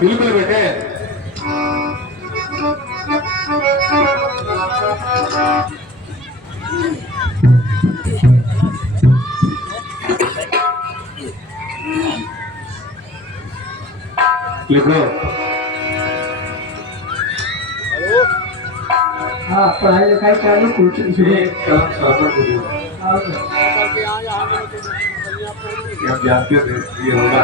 बिल्कुल बेटे। लिखो। हाँ, पढ़ाई लिखाई चालू कोचिंग शुरू। काम सामने करिए। हम जानते थे ये होगा।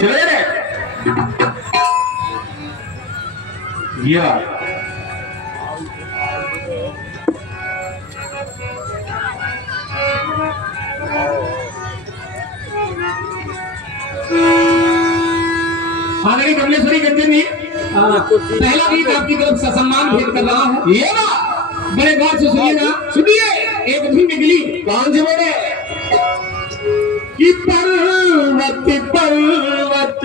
चले या आदरणीय कमलेश्वरी गंजन जी, पहला गीत आपकी तरफ से सम्मान भेंट कर रहा हूँ। ये ना बड़े गौर से सुनिएगा। सुनिए, एक धुन निकली कौन से बोले कि पर्वत पर्वत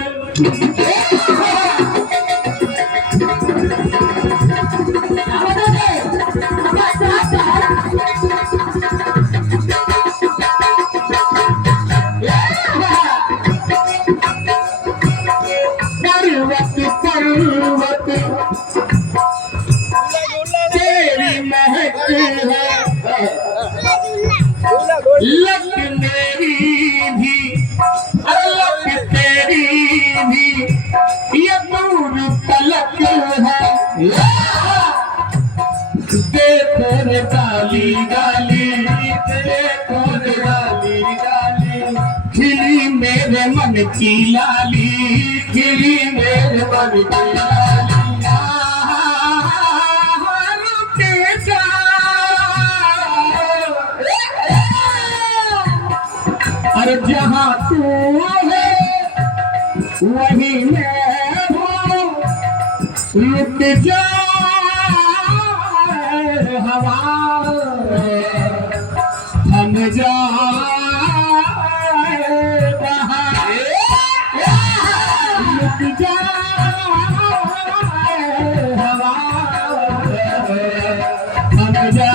तेरी महक है लक मेरी भी लक तेरी भी ये दूर तलक है। देखो रे गाली गाली देखो रे गाली गाली खिली मेरे मन की लाली खिली मेरे मन की लाली। अरे जहाँ तू है वही मैं हूँ रुक जा हवा थम जा रुक जा हवा थम जा।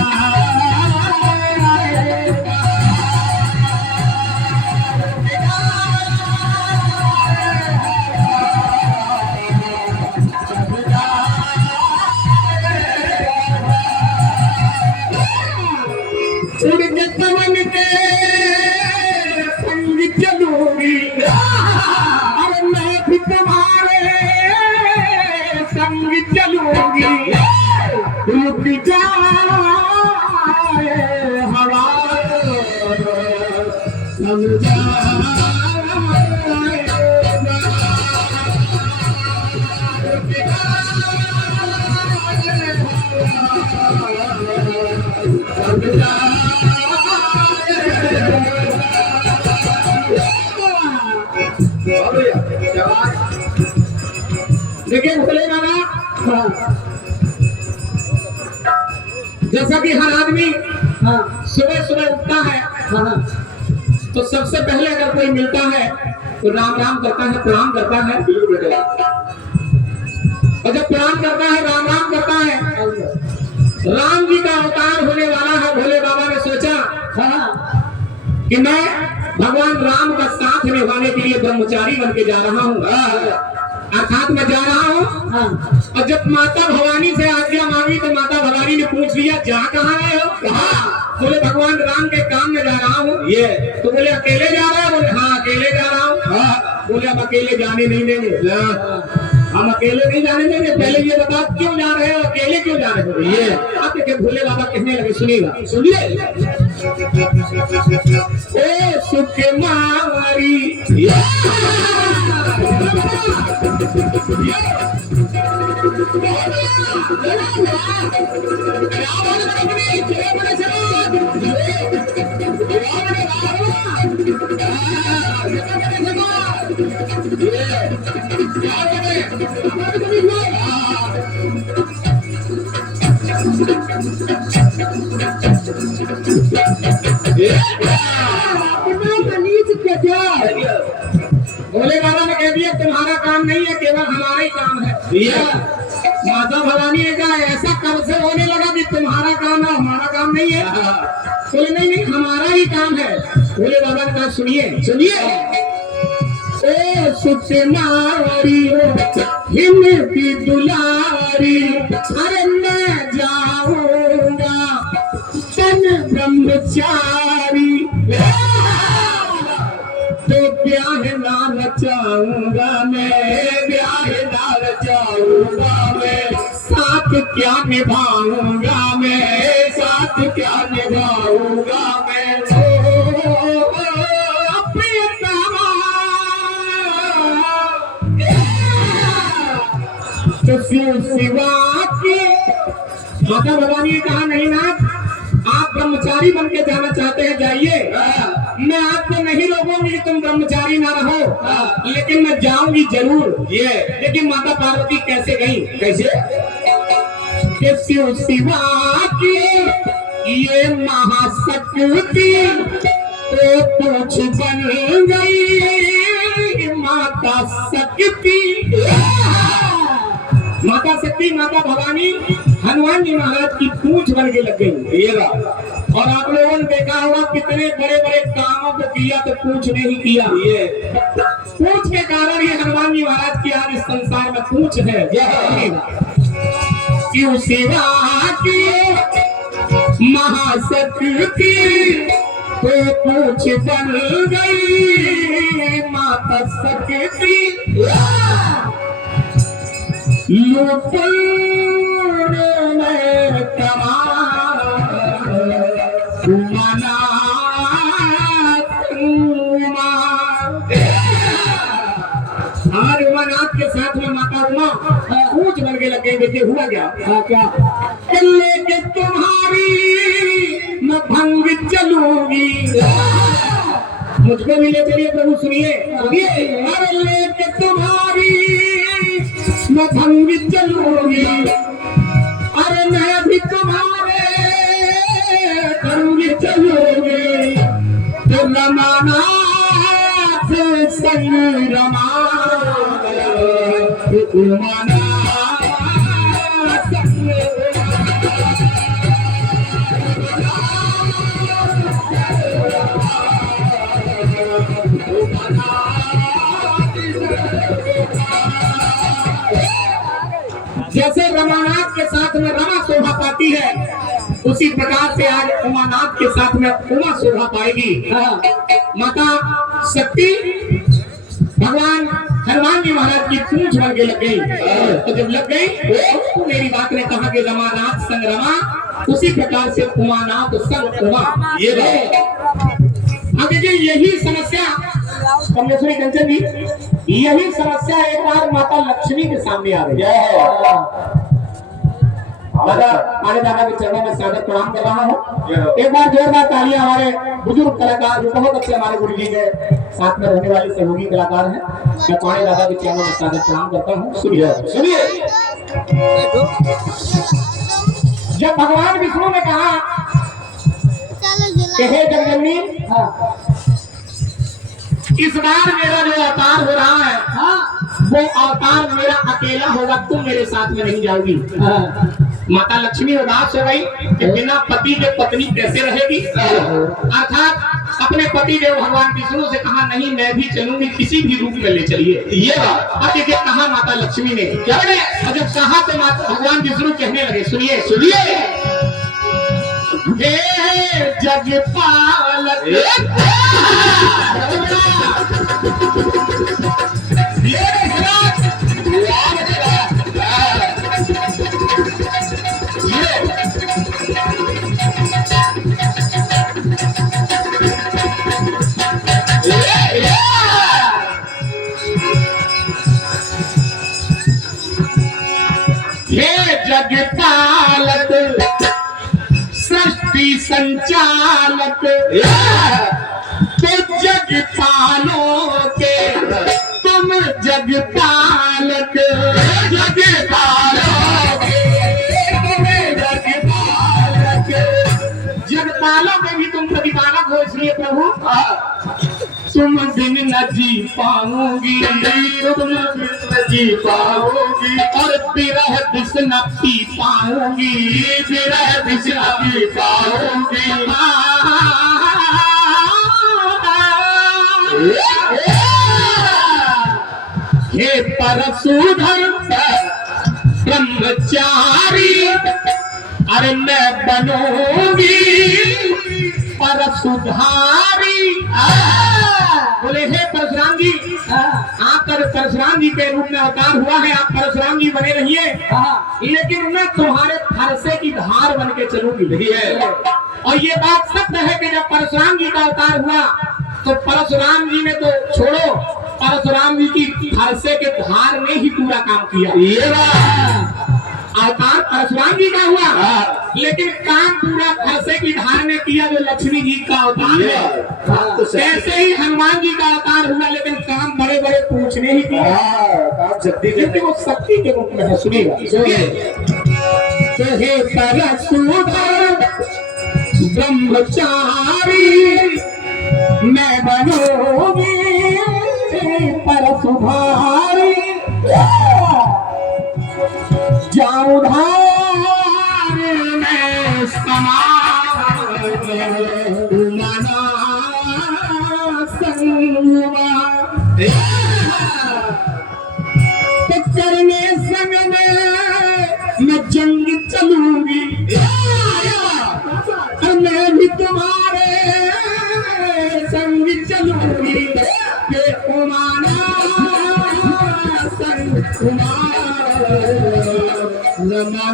पवन के संग चलूंगी अरे मैं भी तुम्हारे संग चलूंगी रुक जाए हवा समझा। देखिए भोले बाबा, जैसा कि हर आदमी सुबह सुबह उठता है तो सबसे पहले अगर कोई मिलता है तो राम राम करता है, प्रणाम करता है। और जब प्रणाम करता है राम राम करता है, राम जी का अवतार होने वाला है। भोले बाबा ने सोचा कि मैं भगवान राम का साथ निभाने के लिए ब्रह्मचारी बन के जा रहा हूँ, अर्थात मैं जा रहा हूँ। और जब माता भवानी से आज्ञा मांगी तो माता भवानी ने पूछ लिया जा कहाँ रहे हो? कहा बोले भगवान राम के काम में जा रहा हूँ। ये तो बोले अकेले जा रहा है? बोले हाँ अकेले जा रहा हूँ। बोले हम अकेले जाने नहीं देंगे, हम अकेले नहीं जाने देंगे। पहले ये बता क्यों जा रहे हो, अकेले क्यों जा रहे हो? ये आप के भोले बाबा कहने लगे, सुनिएगा सुनिए। ओ सुकुमारी भोले बाबा ने कह दिया तुम्हारा काम नहीं है, केवल हमारा ही काम है। माता भवानी ने कहा ऐसा कब से होने लगा कि तुम्हारा काम है हमारा काम नहीं है? बोले नहीं नहीं हमारा ही काम है। बोले बाबा ने कहा सुनिए सुनिए, ओ सुचनारी हिम्मती दुलारी, अरे मैं जाऊंगा तन ब्रह्मचारी, तो ब्याह ना रचाऊंगा मैं, ब्याह ना रचाऊंगा मैं, साथ क्या निभाऊंगा मैं, साथ क्या निभाऊंगा मैं। तो सिवा के माता भवानी ने कहा नहीं नाथ, आप ब्रह्मचारी बन के जाना चाहते हैं जाइए, मैं आपको नहीं रोकूंगी कि तुम ब्रह्मचारी ना रहो, लेकिन मैं जाऊंगी जरूर। ये लेकिन माता पार्वती कैसे गई? कैसे? शिव शिवा की ये महाशक्ति तो पूछ बन गई माता शक्ति। माता शक्ति माता भवानी हनुमान जी महाराज की पूंछ बन के लग गई। ये और आप लोगों ने देखा होगा कितने बड़े बड़े कामों को किया तो पूंछ नहीं किया। ये पूंछ के कारण ये हनुमान जी महाराज की आज इस संसार में पूंछ है। शिव सेवा की महाशक्ति तो पूंछ बन गई माता शक्ति। लुपुर में उमानाथ और उमानाथ के साथ में माता उमा पूछ बन के लग गई। देखिए हुआ क्या? क्या लेके तुम्हारी मैं भंग चलूंगी, मुझको भी ले चलिए प्रभु। सुनिए अरे लेके तुम्हारी मैं भंग चलूंगी, अरे मैं भी तुम्हारे भंग चलूंगी, तो रमानाथ संग रमा उमानाथ संग जैसे रमानाथ के साथ में रमा शोभा पाती है, उसी प्रकार से आज उमानाथ के साथ में उमा शोभा पाएगी। माता शक्ति भगवान हनुमान जी महाराज की पूंछ बन के लग गई। तो जब लग गई तो मेरी बात ने कहा कि रमानाथ संग रमा, उसी प्रकार से उमानाथ संग उमा। ये अब देखिए यही समस्या कमलेश्वरी कंचन जी, यही समस्या एक बार माता लक्ष्मी के सामने आ गई है। आने दादा के चरणों में सादर प्रणाम कर रहा हूँ। एक बार जोरदार तालियां हमारे बुजुर्ग कलाकार जो बहुत अच्छे हमारे गुरु जी के साथ में रहने वाले सहयोगी कलाकार हैं, मैं पाने दादा के चरणों में सादर प्रणाम करता हूँ। सुनिए सुनिए, जब भगवान विष्णु ने कहा कि हे जगजननी, इस बार मेरा जो अवतार हो रहा है वो अवतार मेरा अकेला होगा, तुम मेरे साथ में नहीं जाओगी। माता लक्ष्मी उदास हो गई कि बिना पति के पत्नी कैसे रहेगी। अर्थात अपने पति देव भगवान विष्णु से कहा नहीं मैं भी चलूंगी, किसी भी रूप में ले चलिए। ये बात देखिए कहा माता लक्ष्मी ने क्या और जब कहा तो माता भगवान विष्णु कहने लगे, सुनिए सुनिए, हे जगपालक जगपालक सृष्टि संचालक तो जगपालो के तुम जगपालक, जगपालो जगपालो में भी तुम प्रतिपालक हो, इसलिए प्रभु तुम बिन न जी पाऊंगी, तुम बिन न जी पाओगी, और विरह विष न पी पाऊंगी, विरह विष न पी पाऊंगी। हे परशुधर ब्रह्मचारी, अरे मैं बनूंगी परशुधारी। बोले हे परशुराम जी, आकर परशुराम जी के रूप में अवतार हुआ है, आप परशुराम जी बने रहिए, लेकिन मैं तुम्हारे फरसे की धार बन के चलूंगी। और ये बात सत्य है कि जब परशुराम जी का अवतार हुआ तो परशुराम जी ने तो छोड़ो, परशुराम जी की फरसे के धार ने ही पूरा काम किया। ये अवतार परशुराम जी का हुआ, लेकिन काम पूरा फरसे की धार ने किया, जो लक्ष्मी जी का अवतार है। ऐसे ही हनुमान जी का अवतार हुआ, लेकिन काम बड़े बड़े पूछने ही किया, क्योंकि वो शक्ति के रूप में है। सुनिएगा, हे परशुधर ब्रह्मचारी, मैं बनूंगी परशुधारी। जाऊं धार में समान, मना संगवा, तो करने संग में मैं जंग चलूंगी, मैं भी तुम्हारे संग चलूंगी। के उमाना संग रमना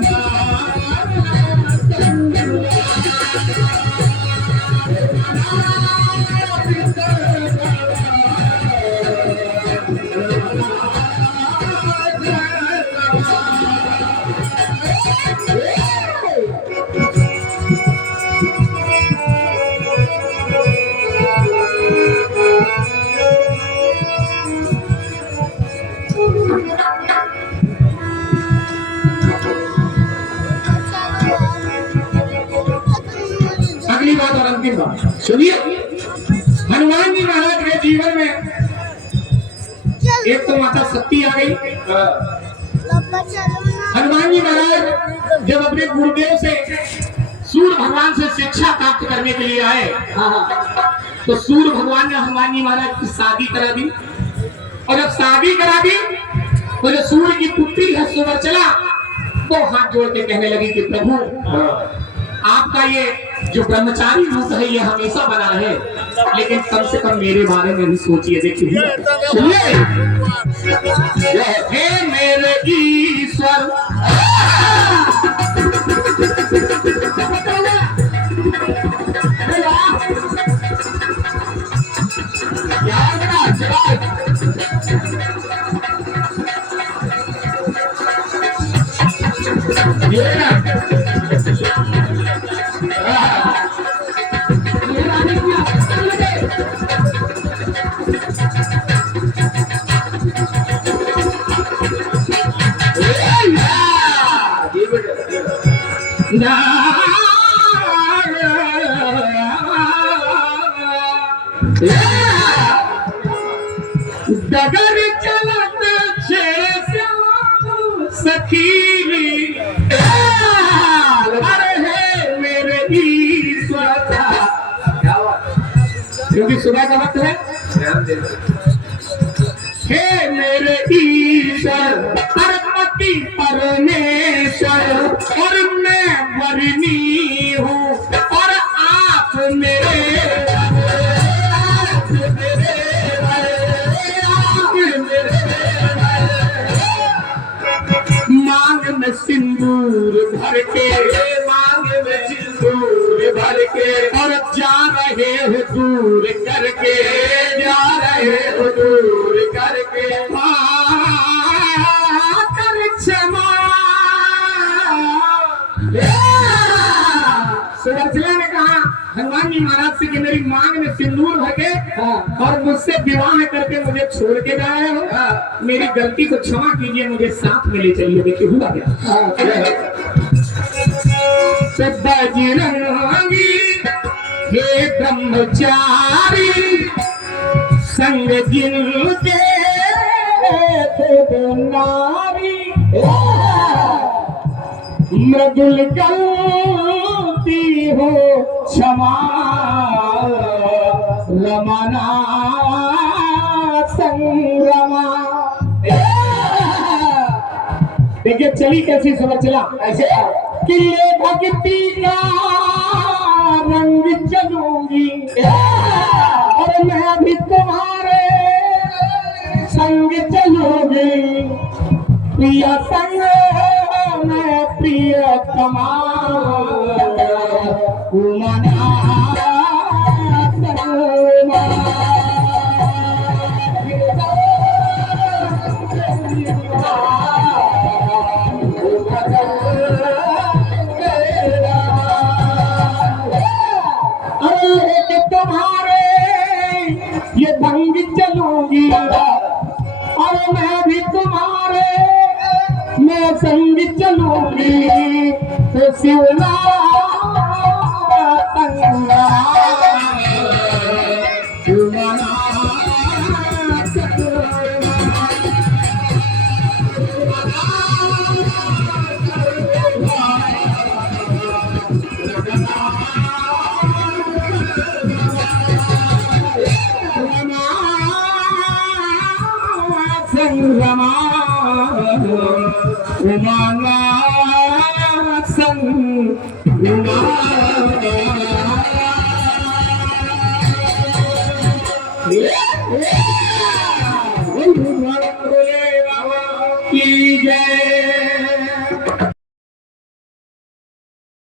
सुनिए, हनुमान जी महाराज के जीवन में एक तो माता सती आ गई। हनुमान जी महाराज जब अपने गुरुदेव से सूर्य भगवान से शिक्षा प्राप्त करने के लिए आए, तो सूर्य भगवान ने हनुमान जी महाराज की शादी करा दी। और जब शादी करा दी तो जो सूर्य की पुत्री है सुवर्चला, वो हाथ जोड़ के कहने लगी कि प्रभु, आपका ये जो ब्रह्मचारी रूप है ये हमेशा बना रहे, लेकिन कम से कम मेरे बारे में भी सोचिए। देखिए, हे मेरे ईश्वर, डगर चलत छे सखी, अरे हे मेरे ईश्वर। क्योंकि सुबह का वक्त है। हे मेरे ईश्वर, पार्वती परमेश्वर, और मैं वरनी हूँ, और आप मेरे मांग में सिंदूर भर के, मांग में सिंदूर भर के, और जा रहे हो दूर करके, जा रहे हो दूर करके, कर क्षमा। सुवर्चला ने कहा हनुमान जी महाराज से कि मेरी मांग में सिंदूर भर के और मुझसे विवाह करके मुझे छोड़ के जा रहे हो, मेरी गलती को क्षमा कीजिए, मुझे साथ में ले चलिए। देखिए हुआ क्या। बजरंगी हे ब्रह्मचारी, संग जिनके थे नारी मृदुल गलती हो क्षमा रमना संगमा। देखिए चली कैसी समझ चला ऐसे कि ये भक्ति का रंग चलूंगी और मैं भी तुम्हारे संग चलूंगी प्रिय संग मैं प्रिय उमना तुम्हारे ये भंग चलूंगी और मैं भी तुम्हारे मैं संग चलूंगी तो शिवना संगा शिवना संगमा उमाना संगमा की जय।